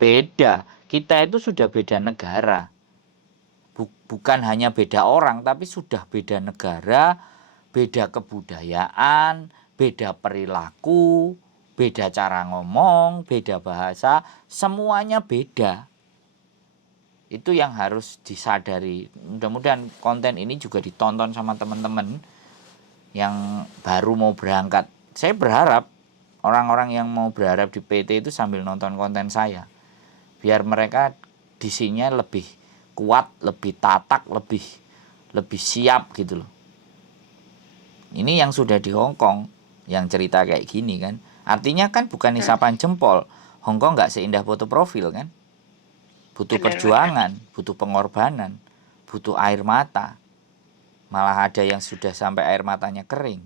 Beda. Kita itu sudah beda negara. Bukan hanya beda orang, tapi sudah beda negara, beda kebudayaan, beda perilaku, beda cara ngomong, beda bahasa, semuanya beda. Itu yang harus disadari. Mudah-mudahan konten ini juga ditonton sama teman-teman yang baru mau berangkat. Saya berharap orang-orang yang mau berharap di PT itu sambil nonton konten saya, biar mereka disinya lebih kuat, lebih tatak, lebih siap gitu loh. Ini yang sudah di Hong Kong yang cerita kayak gini kan. Artinya kan bukan isapan jempol. Hong Kong nggak seindah foto profil kan. Butuh perjuangan, butuh pengorbanan, butuh air mata. Malah ada yang sudah sampai air matanya kering.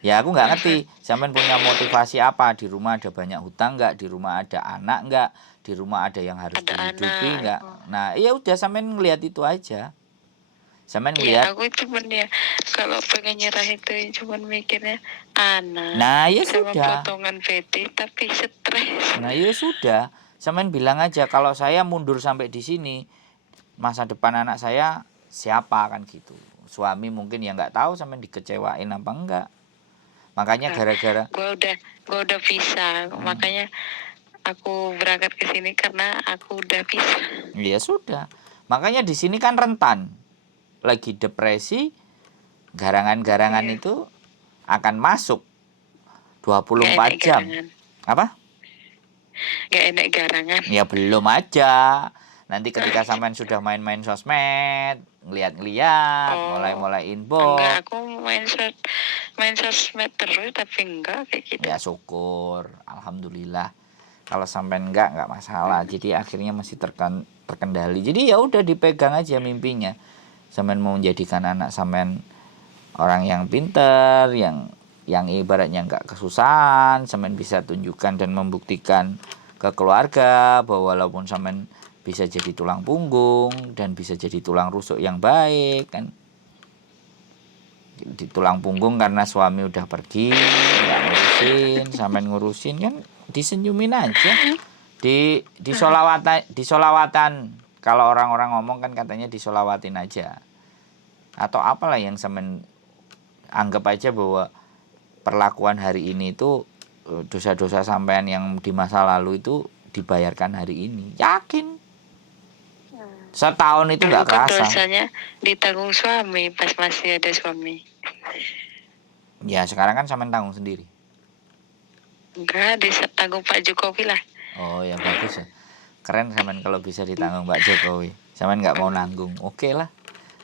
Ya aku nggak ngerti, sampean punya motivasi apa? Di rumah ada banyak hutang nggak? Di rumah ada anak nggak? Di rumah ada yang harus dihidupi nggak? Nah ya udah sampean ngelihat itu aja. Sampean ngelihat. Ya aku cuman ya kalau pengen nyerah itu cuman mikirnya anak. Nah ya sama sudah. potongan PT tapi stres. Nah ya sudah. Sampean bilang aja kalau saya mundur sampai di sini, masa depan anak saya siapa kan gitu. Suami mungkin ya nggak tahu sampean dikecewain apa enggak. Makanya gara-gara gua udah bisa, makanya aku berangkat ke sini karena aku udah bisa. Ya sudah. Makanya di sini kan rentan. Lagi depresi, garangan-garangan itu akan masuk 24 jam. Apa? Gak enak garangan. Ya belum aja. Nanti ketika sampean sudah main-main sosmed, ngeliat-ngeliat, mulai-mulai inbox. Enggak, aku main sosmed terus tapi enggak kayak gitu. Ya syukur, alhamdulillah. Kalau sampean enggak masalah. Jadi akhirnya masih terkendali. Jadi ya udah dipegang aja mimpinya. Sampean mau menjadikan anak sampean orang yang pinter, yang ibaratnya enggak kesusahan, sampean bisa tunjukkan dan membuktikan ke keluarga bahwa walaupun sampean bisa jadi tulang punggung dan bisa jadi tulang rusuk yang baik kan. Di tulang punggung karena suami udah pergi, nggak ngurusin, sampean ngurusin kan, disenyumin aja. Di solawatan kalau orang-orang ngomong kan katanya disolawatin aja. Atau apalah yang sampean anggap aja bahwa perlakuan hari ini itu dosa-dosa sampean yang di masa lalu itu dibayarkan hari ini. Yakin. Setahun itu nggak kerasa. Dosanya ditanggung suami pas masih ada suami. Ya sekarang kan sampean tanggung sendiri. Enggak, ditanggung Pak Jokowi lah. Oh ya bagus ya. Keren sampean kalau bisa ditanggung Pak Jokowi. Sampean nggak mau nanggung. Oke lah.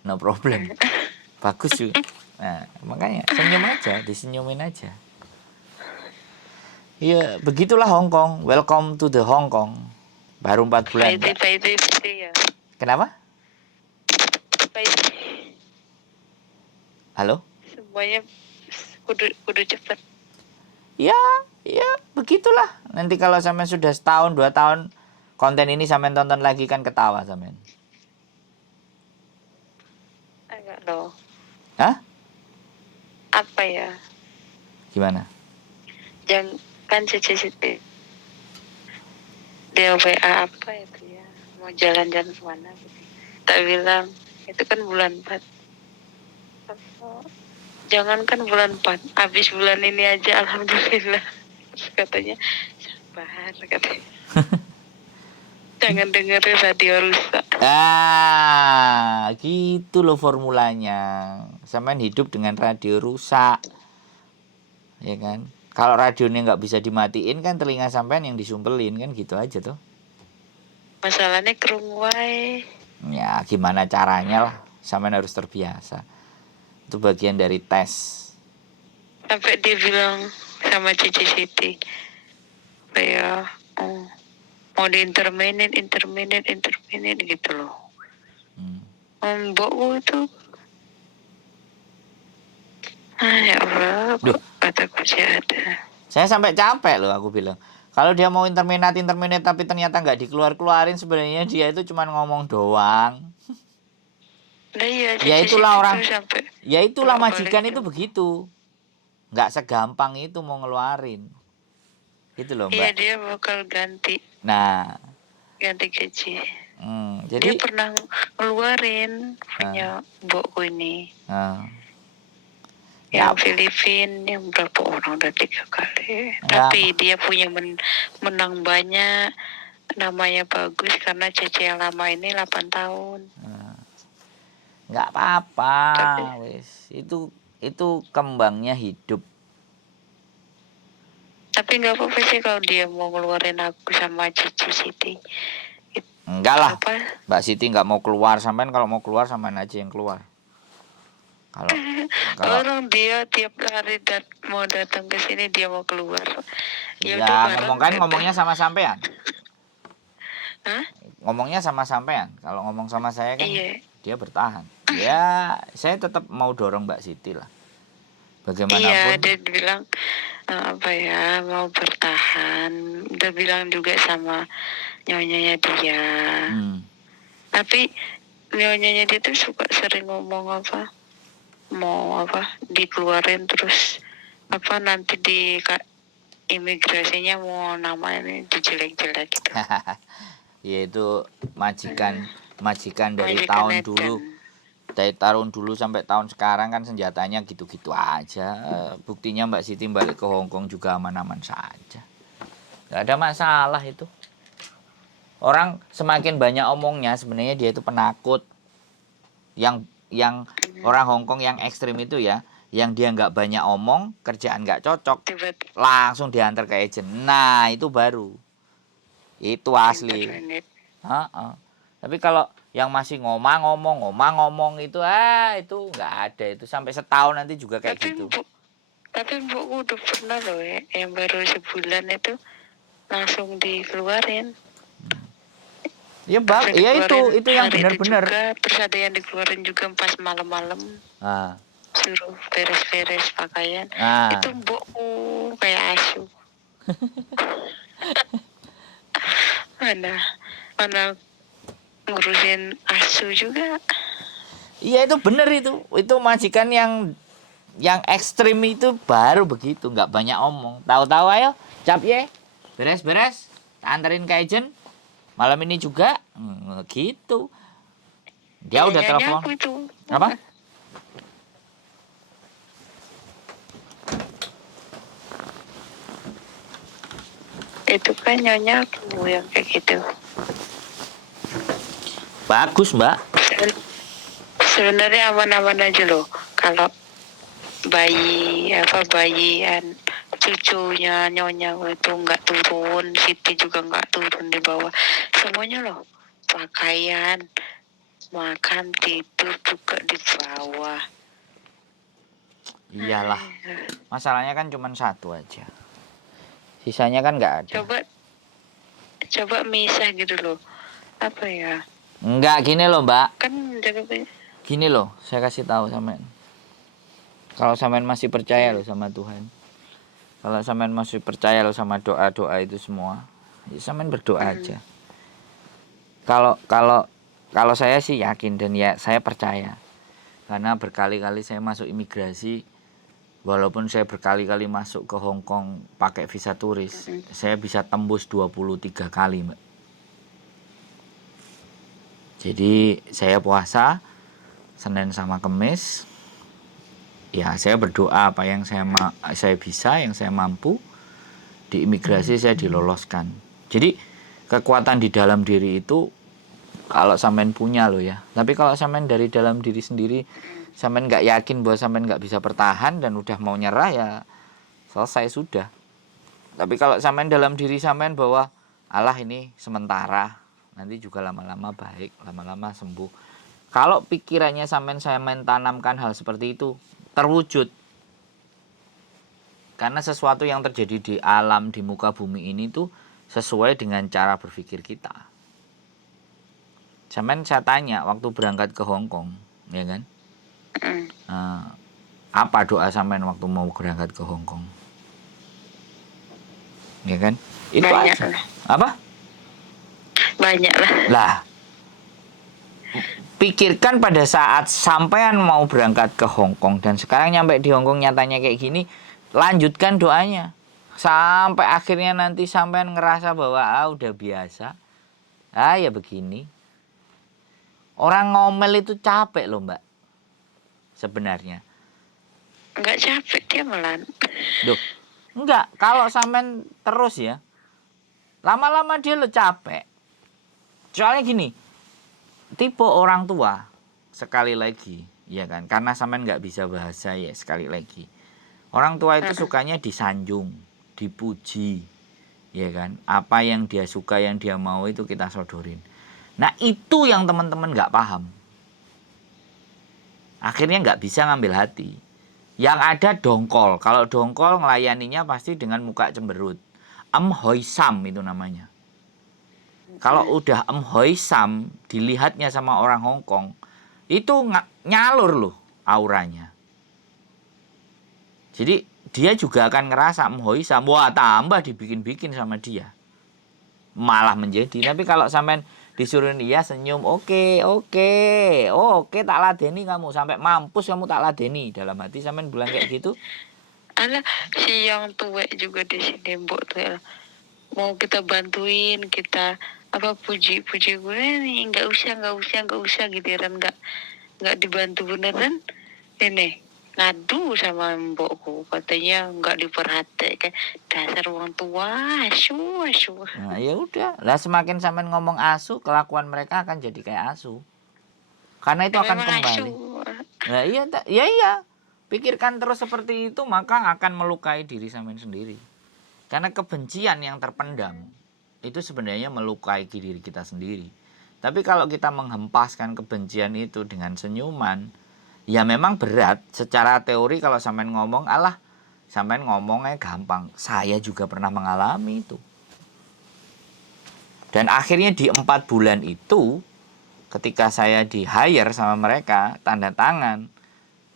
No problem. Bagus juga. Nah, makanya senyum aja, disenyumin aja. Iya, begitulah Hong Kong. Welcome to the Hong Kong. Baru 4 bulan. Ya. Kenapa? Halo? Semuanya kudu cepet. Ya, begitulah. Nanti kalau sampean sudah setahun, 2 tahun konten ini sampean tonton lagi kan ketawa sampean. Enggak loh. Hah? Apa ya? Gimana? Jangan kan Cici dia WA apa itu ya? Mau jalan-jalan kemana gitu. Tak bilang itu kan bulan 4. Jangankan bulan 4, habis bulan ini aja alhamdulillah. Terus katanya sabar katanya. Jangan dengerin radio rusak. Gitu loh formulanya. Sampean hidup dengan radio rusak. Ya kan? Kalau radionya nggak bisa dimatiin kan telinga sampean yang disumpelin kan gitu aja tuh. Masalahnya kerungu wae. Ya gimana caranya lah. Sampean harus terbiasa. Itu bagian dari tes. Sampai dia bilang sama Cici Siti kayak mau di interminate gitu loh. Mbokku itu ya Allah, kataku sih ada. Saya sampai capek loh aku bilang. Kalau dia mau interminate tapi ternyata nggak dikeluarin sebenarnya dia itu cuma ngomong doang. Nah, iya, Ya itulah orang. Ya itulah majikan itu begitu. Nggak segampang itu mau ngeluarin. Itu loh Iya, Mbak. dia bakal ganti Nah, gaji. Dia jadi pernah ngeluarin eh, punya mbokku ini. eh, Yang nggak Filipin, yang berapa orang, udah 3 kali. nggak Tapi dia punya menang banyak, namanya bagus karena Cece yang lama ini 8 tahun. nggak apa-apa, Tapi wis. Itu kembangnya hidup. nggak apa-apa sih kalau dia mau ngeluarin aku sama Cici Siti. Enggak lah, Apa? Mbak Siti nggak mau keluar. Sampean kalau mau keluar sampean aja yang keluar. Kalau kalau Orang dia tiap hari mau datang ke sini dia mau keluar. Ya udah ya bareng. ngomongnya sama sampean. Hah? Ngomongnya sama sampean. Kalau ngomong sama saya kan Iya. dia bertahan. Ya, saya tetap mau dorong Mbak Siti lah. Iya, Bagaimanapun. dia bilang apa ya, mau bertahan. Udah bilang juga sama nyonyanya dia. Tapi nyonyanya dia tuh suka sering ngomong apa, mau apa dikeluarin, terus apa nanti di imigrasinya mau namanya dijelek-jelek gitu. Yaitu majikan dari Majikan tahun Edan. dulu. Dari tahun dulu sampai tahun sekarang kan senjatanya gitu-gitu aja. Buktinya Mbak Siti balik ke Hongkong juga aman-aman saja. Gak ada masalah itu. Orang semakin banyak omongnya sebenarnya dia itu penakut. Yang orang Hongkong yang ekstrim itu ya, yang dia nggak banyak omong, kerjaan nggak cocok, langsung diantar ke agent. Nah itu baru, itu asli. Tapi kalau yang masih ngomong itu itu nggak ada, itu sampai setahun nanti juga kayak gitu. Tapi mbokku udah pernah loh ya, yang baru sebulan itu langsung dikeluarin. Ya bang, ya itu yang benar-benar. Terus ada yang dikeluarin juga pas malam-malam. Suruh beres-beres pakaian. Itu mbokku kayak asu. mana ngurusin asu juga. Iya itu bener itu majikan yang ekstrim itu baru begitu, nggak banyak omong, tahu-tahu ayo cap ye beres-beres anterin ke agent malam ini juga gitu. Dia udah telepon apa itu kan nyonya aku yang kayak gitu. Bagus Mbak. Sebenarnya aman-aman aja loh. Kalau bayian cucunya nyonya itu nggak turun, Siti juga nggak turun di bawah. Semuanya loh, pakaian, makan, tidur juga di bawah. Iyalah, masalahnya kan cuma satu aja, sisanya kan nggak ada. Coba misah gitu loh, apa ya? Enggak, gini loh Mbak. Kan gini loh, saya kasih tahu sampean. Kalau sampean masih percaya loh sama Tuhan, kalau sampean masih percaya loh sama doa-doa itu semua, ya sampean berdoa aja. Kalau saya sih yakin dan ya saya percaya, karena berkali-kali saya masuk imigrasi. Walaupun saya berkali-kali masuk ke Hongkong pakai visa turis, saya bisa tembus 23 kali, Mbak. Jadi saya puasa Senin sama Kamis. Ya, saya berdoa apa yang saya bisa, yang saya mampu. Di imigrasi saya diloloskan. Jadi kekuatan di dalam diri itu kalau sampean punya loh ya. Tapi kalau sampean dari dalam diri sendiri sampean nggak yakin bahwa sampean nggak bisa bertahan dan udah mau nyerah, ya selesai sudah. Tapi kalau sampean dalam diri sampean bahwa Allah ini sementara, nanti juga lama-lama baik, lama-lama sembuh. Kalau pikirannya sampean saya tanamkan hal seperti itu, terwujud. Karena sesuatu yang terjadi di alam, di muka bumi ini tuh sesuai dengan cara berpikir kita. Sampean saya tanya waktu berangkat ke Hongkong, ya kan? Apa doa sampean waktu mau berangkat ke Hongkong? Ya kan? Itu banyak aja. Apa? Banyak lah. Lah. Pikirkan pada saat sampean mau berangkat ke Hongkong dan sekarang nyampe di Hongkong nyatanya kayak gini, lanjutkan doanya. Sampai akhirnya nanti sampean ngerasa bahwa udah biasa. Ya begini. Orang ngomel itu capek loh Mbak. Sebenarnya. Enggak capek dia malah. Duh, enggak. Kalau sampean terus ya, lama-lama dia lo capek. Soalnya gini, tipe orang tua sekali lagi, ya kan? Karena sampean nggak bisa bahasa ya sekali lagi. Orang tua itu sukanya disanjung, dipuji, ya kan? Apa yang dia suka, yang dia mau itu kita sodorin. Nah itu yang teman-teman nggak paham. Akhirnya nggak bisa ngambil hati. Yang ada dongkol. Kalau dongkol ngelayaninya pasti dengan muka cemberut. Hoisam itu namanya. Kalau udah hoisam dilihatnya sama orang Hongkong, itu nyalur loh auranya. Jadi dia juga akan ngerasa hoisam. Wah tambah dibikin-bikin sama dia. Malah menjadi. Tapi kalau sampean disuruh iya senyum, oke, tak ladeni kamu sampai mampus kamu tak ladeni. Dalam hati sampean bilang kayak gitu. Alah, si yang tua juga di sini Mbok tuh ya. Mau kita bantuin, kita puji gue nih, nggak usah giliran nggak dibantu beneran. Ini ngadu sama mbokku, katanya nggak diperhatikan, dasar orang tua asu. Nah ya udah, lah semakin sampean ngomong asu, kelakuan mereka akan jadi kayak asu. Karena itu akan kembali. Nah iya, pikirkan terus seperti itu maka akan melukai diri sampean sendiri. Karena kebencian yang terpendam itu sebenarnya melukai diri kita sendiri. Tapi kalau kita menghempaskan kebencian itu dengan senyuman, ya memang berat. Secara teori kalau sampean ngomong, sampean ngomongnya gampang. Saya juga pernah mengalami itu. Dan akhirnya di 4 bulan itu, ketika saya di hire sama mereka, tanda tangan,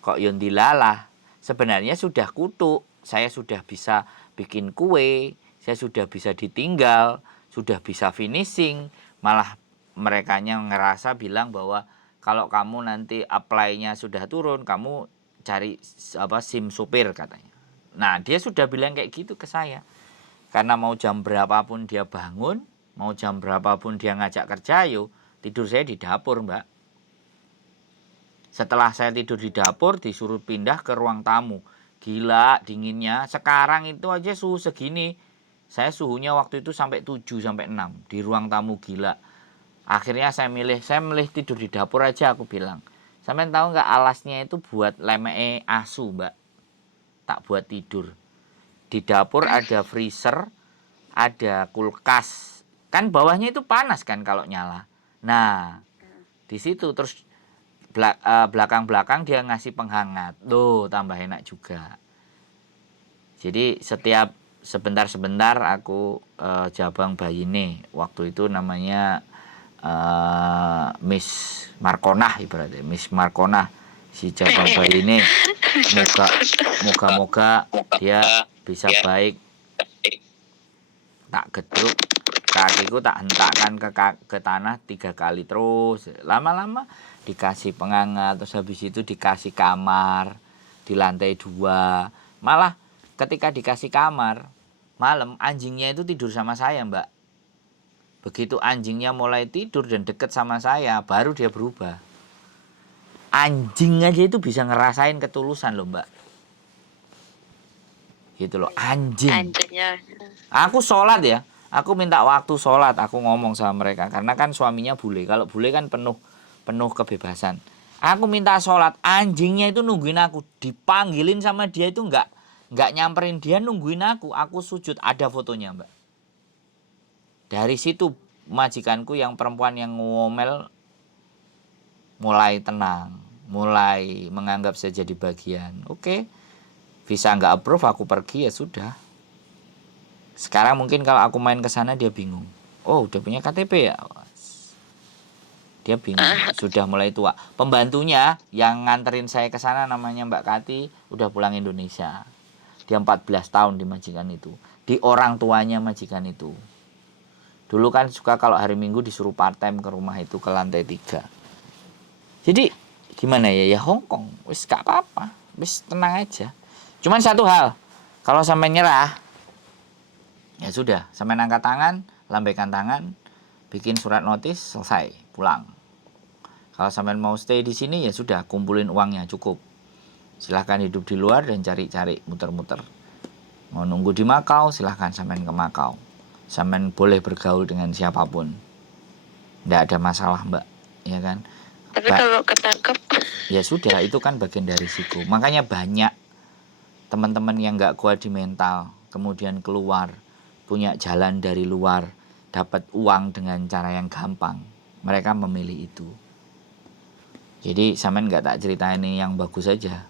kok yondilalah, sebenarnya sudah kutuk. Saya sudah bisa bikin kue, saya sudah bisa ditinggal, sudah bisa finishing. Malah merekanya ngerasa bilang bahwa kalau kamu nanti apply-nya sudah turun, kamu cari SIM supir katanya. Nah dia sudah bilang kayak gitu ke saya. Karena mau jam berapapun dia bangun, mau jam berapapun dia ngajak kerja, tidur saya di dapur Mbak. Setelah saya tidur di dapur, disuruh pindah ke ruang tamu. Gila dinginnya. Sekarang itu aja suhu segini. Saya suhunya waktu itu sampai 7 sampai 6 di ruang tamu, gila. Akhirnya saya milih tidur di dapur aja, aku bilang. Sampean tahu nggak alasnya itu buat lemeke asu Mbak. Tak buat tidur. Di dapur ada freezer, ada kulkas. Kan bawahnya itu panas kan kalau nyala. Nah, di situ terus belakang-belakang dia ngasih penghangat. Loh, tambah enak juga. Jadi setiap sebentar-sebentar aku jabang bayi nih. Waktu itu namanya Miss Markonah ibaratnya. Miss Markonah si jabang bayi ini. Moga-moga dia bisa baik. Tak gedruk, kakiku tak hentakkan ke tanah 3 kali terus. Lama-lama dikasih penghangat, terus habis itu dikasih kamar di lantai 2. Malah ketika dikasih kamar malam, anjingnya itu tidur sama saya Mbak. Begitu anjingnya mulai tidur dan deket sama saya, baru dia berubah. Anjing aja itu bisa ngerasain ketulusan loh Mbak. Gitu loh, anjing. Aku sholat ya, aku minta waktu sholat, aku ngomong sama mereka. Karena kan suaminya bule, kalau bule kan penuh kebebasan. Aku minta sholat, anjingnya itu nungguin aku. Dipanggilin sama dia itu nggak nyamperin, dia nungguin aku sujud, ada fotonya Mbak. Dari situ majikanku yang perempuan yang ngomel mulai tenang, mulai menganggap saya jadi bagian. Oke, visa nggak approve, aku pergi ya sudah. Sekarang mungkin kalau aku main ke sana dia bingung. Oh, udah punya KTP ya? Dia bingung, sudah mulai tua. Pembantunya yang nganterin saya ke sana namanya Mbak Kati, udah pulang Indonesia. Dia 14 tahun di majikan itu, di orang tuanya majikan itu. Dulu kan suka kalau hari Minggu disuruh part time ke rumah itu, ke lantai 3. Jadi gimana ya Hongkong, gak apa-apa, wis tenang aja. Cuman satu hal, kalau sampai nyerah, Ya sudah, sampean angkat tangan, lambaikan tangan, bikin surat notis, selesai, pulang. Kalau sampean mau stay di sini ya sudah, kumpulin uangnya cukup. Silahkan hidup di luar dan cari-cari, muter-muter. Mau nunggu di Makau, silahkan sampean ke Makau. Sampean boleh bergaul dengan siapapun. Nggak ada masalah, Mbak, ya kan? Tapi kalau ketangkep? Ya sudah, itu kan bagian dari risiko. Makanya banyak teman-teman yang nggak kuat di mental, kemudian keluar, punya jalan dari luar, dapat uang dengan cara yang gampang. Mereka memilih itu. Jadi sampean nggak tak cerita ini yang bagus saja.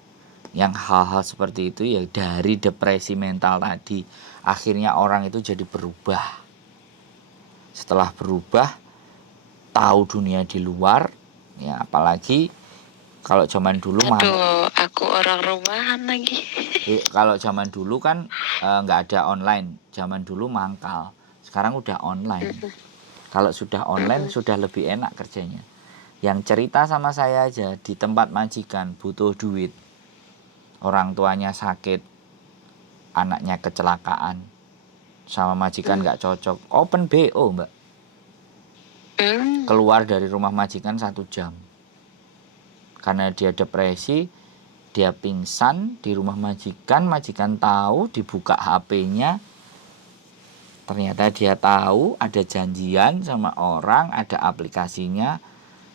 Yang hal-hal seperti itu ya dari depresi mental tadi, akhirnya orang itu jadi berubah. Setelah berubah, tahu dunia di luar, ya apalagi kalau zaman dulu Aduh, aku orang rumahan lagi. Kalau zaman dulu kan nggak ada online, zaman dulu mangkal, sekarang udah online. Kalau sudah online sudah lebih enak kerjanya. Yang cerita sama saya aja di tempat majikan butuh duit, orang tuanya sakit, anaknya kecelakaan, sama majikan nggak cocok, open BO Mbak. Keluar dari rumah majikan 1 jam karena dia depresi, dia pingsan di rumah majikan. Majikan tahu, dibuka HP-nya, ternyata dia tahu ada janjian sama orang, ada aplikasinya.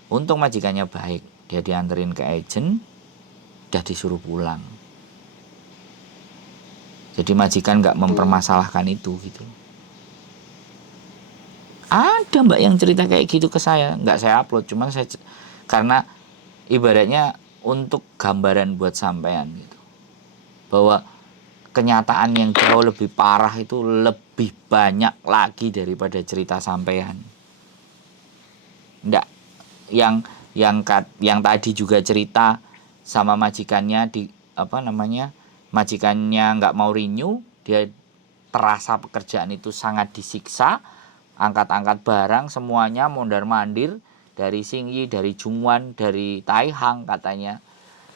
Untung majikannya baik, dia dianterin ke agent, udah disuruh pulang. Jadi majikan nggak mempermasalahkan itu gitu. Ada Mbak yang cerita kayak gitu ke saya, nggak saya upload, cuman saya karena ibaratnya untuk gambaran buat sampean gitu, bahwa kenyataan yang jauh lebih parah itu lebih banyak lagi daripada cerita sampean. Nggak, yang tadi juga cerita sama majikannya majikannya nggak mau renew, dia terasa pekerjaan itu sangat disiksa, angkat-angkat barang semuanya mondar-mandir dari Xingyi, dari Jungwan, dari Taihang katanya.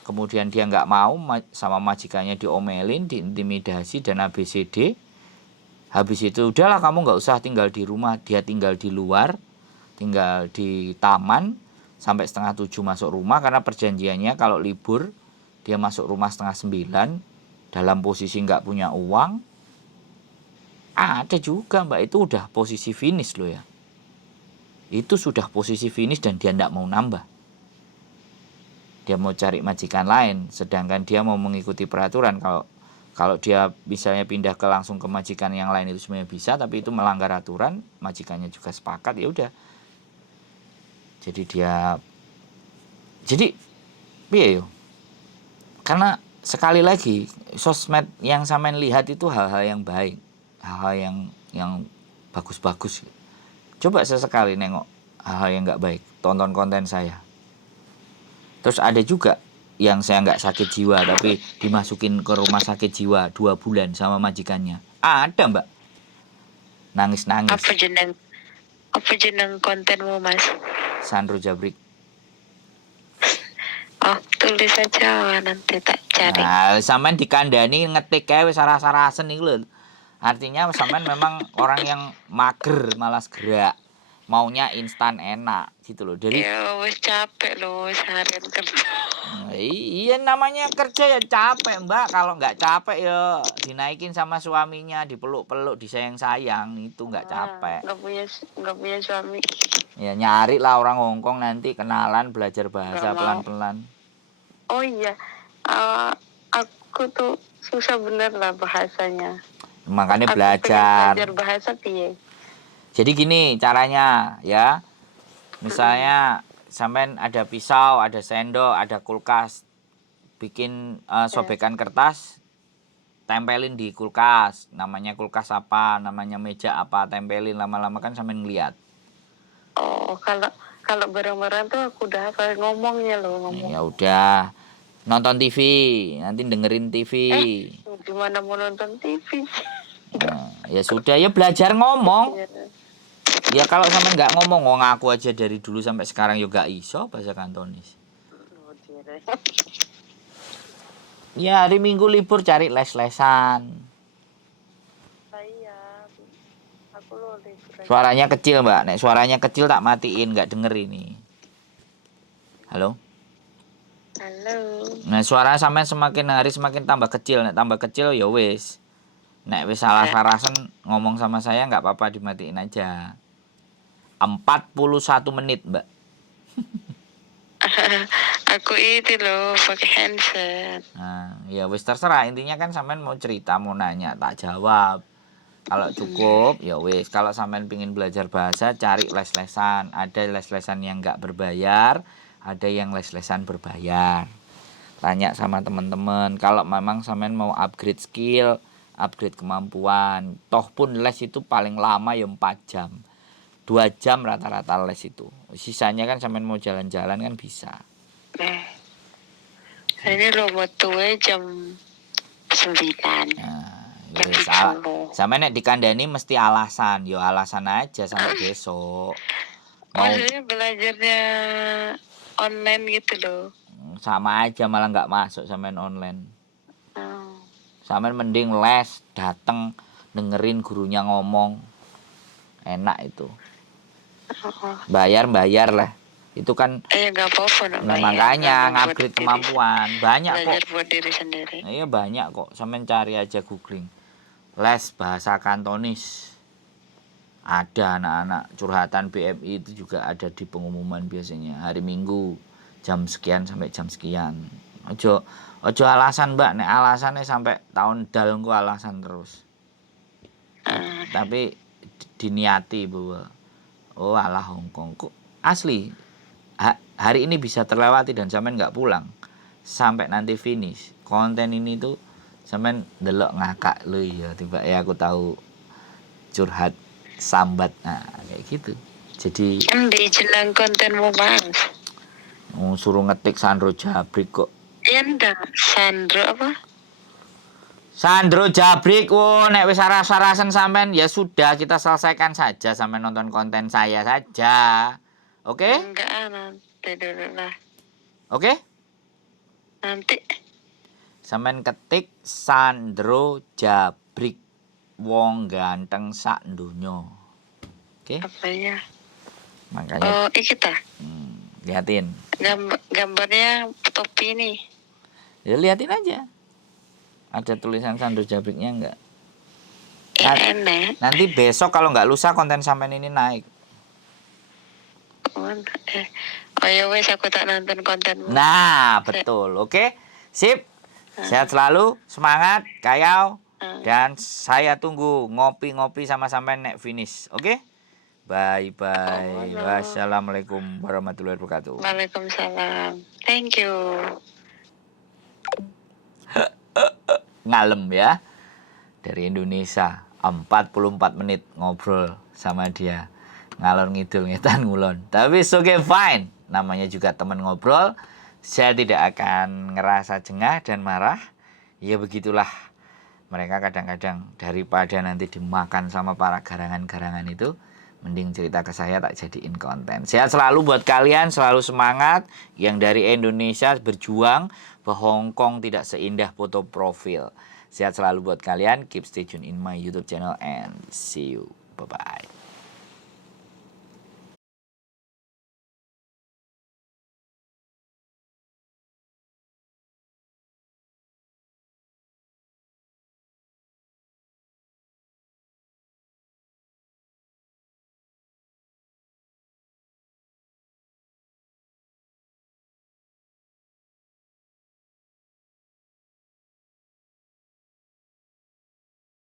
Kemudian dia nggak mau, sama majikannya diomelin, diintimidasi dan ABCD. Habis itu udahlah kamu nggak usah tinggal di rumah, dia tinggal di luar, tinggal di taman sampai 6:30 masuk rumah, karena perjanjiannya kalau libur dia masuk rumah 8:30 dalam posisi nggak punya uang. Ada juga Mbak, itu udah posisi finish loh ya. Itu sudah posisi finish dan dia tidak mau nambah. Dia mau cari majikan lain, sedangkan dia mau mengikuti peraturan. Kalau dia misalnya pindah langsung ke majikan yang lain itu sebenarnya bisa, tapi itu melanggar aturan, majikannya juga sepakat, ya udah. Jadi piye yo? Karena sekali lagi sosmed yang sampean lihat itu hal-hal yang baik, hal-hal yang bagus-bagus. Coba sesekali nengok hal-hal yang nggak baik, tonton konten saya. Terus ada juga yang saya nggak sakit jiwa tapi dimasukin ke rumah sakit jiwa 2 bulan sama majikannya. Ada Mbak, nangis-nangis. Apa jeneng kontenmu Mas? Sandro Jabrik. Oh, tulis aja nanti tak cari. Nah, sampean dikandani ngetik kae wis rasa-rasen iku lho. Artinya sampean memang orang yang mager, malas gerak. Maunya instan enak gitu loh. Dari ya wis capek loh seharian kerja. Iya, namanya kerja ya capek Mbak. Kalau nggak capek ya dinaikin sama suaminya, dipeluk-peluk, disayang-sayang, itu nggak capek. Nggak punya suami. Ya nyari lah orang Hongkong nanti, kenalan, belajar bahasa pelan-pelan. Oh iya, aku tuh susah bener lah bahasanya. Makanya belajar bahasa piye. Jadi gini caranya ya. Misalnya sampean ada pisau, ada sendok, ada kulkas, bikin sobekan kertas, tempelin di kulkas. Namanya kulkas apa, namanya meja apa, tempelin, lama-lama kan sampean ngeliat. Oh, kalau bareng-bareng tuh aku udah hafal ngomongnya loh. Ya udah, nonton TV, nanti dengerin TV. Gimana mau nonton TV? Nah, ya sudah, ya belajar ngomong. Ya kalau sampean nggak ngomong, ngaku aja dari dulu sampai sekarang juga iso bahasa Kantonis. Ya hari Minggu libur cari les-lesan. Suaranya kecil Mbak. Nek suaranya kecil tak matiin, nggak denger ini. Halo. Halo. Nah suara sampean semakin hari semakin tambah kecil. Nek tambah kecil ya wis. Nek wis salah-salasen ngomong sama saya nggak apa-apa, dimatiin aja. 41 menit Mbak. Aku itu loh pakai handset. Nah, ya wis terserah, intinya kan sampean mau cerita, mau nanya, tak jawab. Kalau cukup ya wis, kalau sampean pingin belajar bahasa cari les-lesan. Ada les-lesan yang nggak berbayar, ada yang les-lesan berbayar. Tanya sama teman-teman. Kalau memang sampean mau upgrade skill, upgrade kemampuan, toh pun les itu paling lama ya 4 jam. 2 jam rata-rata les itu. Sisanya kan sampean mau jalan-jalan kan bisa. Ini lo mau tuh jam 9. Nah, sampean nek dikandani mesti alasan. Yo alasan aja sampai besok. Maksudnya belajarnya online gitu loh. Sama aja malah nggak masuk sampean online. Sampean mending les, dateng dengerin gurunya ngomong. Enak itu. Bayar lah. Itu kan nggak apa-apa. Nah, makanya ngupgrade kemampuan. Banyak kok. Belajar buat diri sendiri. Nah, iya banyak kok. Sampean cari aja googling. Les bahasa Kantonis. Ada anak-anak curhatan BMI itu juga ada di pengumuman biasanya. Hari Minggu jam sekian sampai jam sekian. Ojo alasan Mbak, nek alasannya sampai tahun dal engko alasan terus. Tapi diniati bahwa oh alah Hongkong kok asli hari ini bisa terlewati dan sampean nggak pulang sampai nanti finish. Konten ini tuh sampean delok ngakak lu ya, tiba ya aku tahu curhat sambat, nah kayak gitu. Jadi kan di jelang kontenmu Mas. Suruh ngetik Sandro Jabrik kok. Iya ndak, Sandro apa? Sandro Jabrik. Nek wis saras-sarasen sampean ya sudah, kita selesaikan saja, sampean nonton konten saya saja. Oke? Enggak, nanti dulu lah. Oke? Nanti. Sampean ketik Sandro Jabrik. Wong ganteng sak donya. Oke? Apa ya? Makanya. Oh, iki ta. Liatin. Gambarnya topi nih. Ya liatin aja. Ada tulisan Sandro Jabriknya enggak? Enak. Nanti besok kalau nggak lusa konten sampean ini naik. Oh ya wes, aku tak nonton kontenmu. Nah, betul. Oke. Sip. Sehat selalu, semangat, kayau. Dan saya tunggu ngopi-ngopi sama sampean nek finish. Oke? Bye-bye. Wassalamualaikum warahmatullahi wabarakatuh. Waalaikumsalam. Thank you. Ngalem ya. Dari Indonesia 44 menit ngobrol sama dia. Ngalor ngidul ngetan ngulon. Tapi okay, fine. Namanya juga teman ngobrol. Saya tidak akan ngerasa jengah dan marah. Ya begitulah. Mereka kadang-kadang daripada nanti dimakan sama para garangan-garangan itu, mending cerita ke saya, tak jadiin konten. Sehat selalu buat kalian, selalu semangat. Yang dari Indonesia berjuang, bahwa Hong Kong tidak seindah foto profil. Sehat selalu buat kalian, keep stay tune in my YouTube channel and see you. Bye-bye.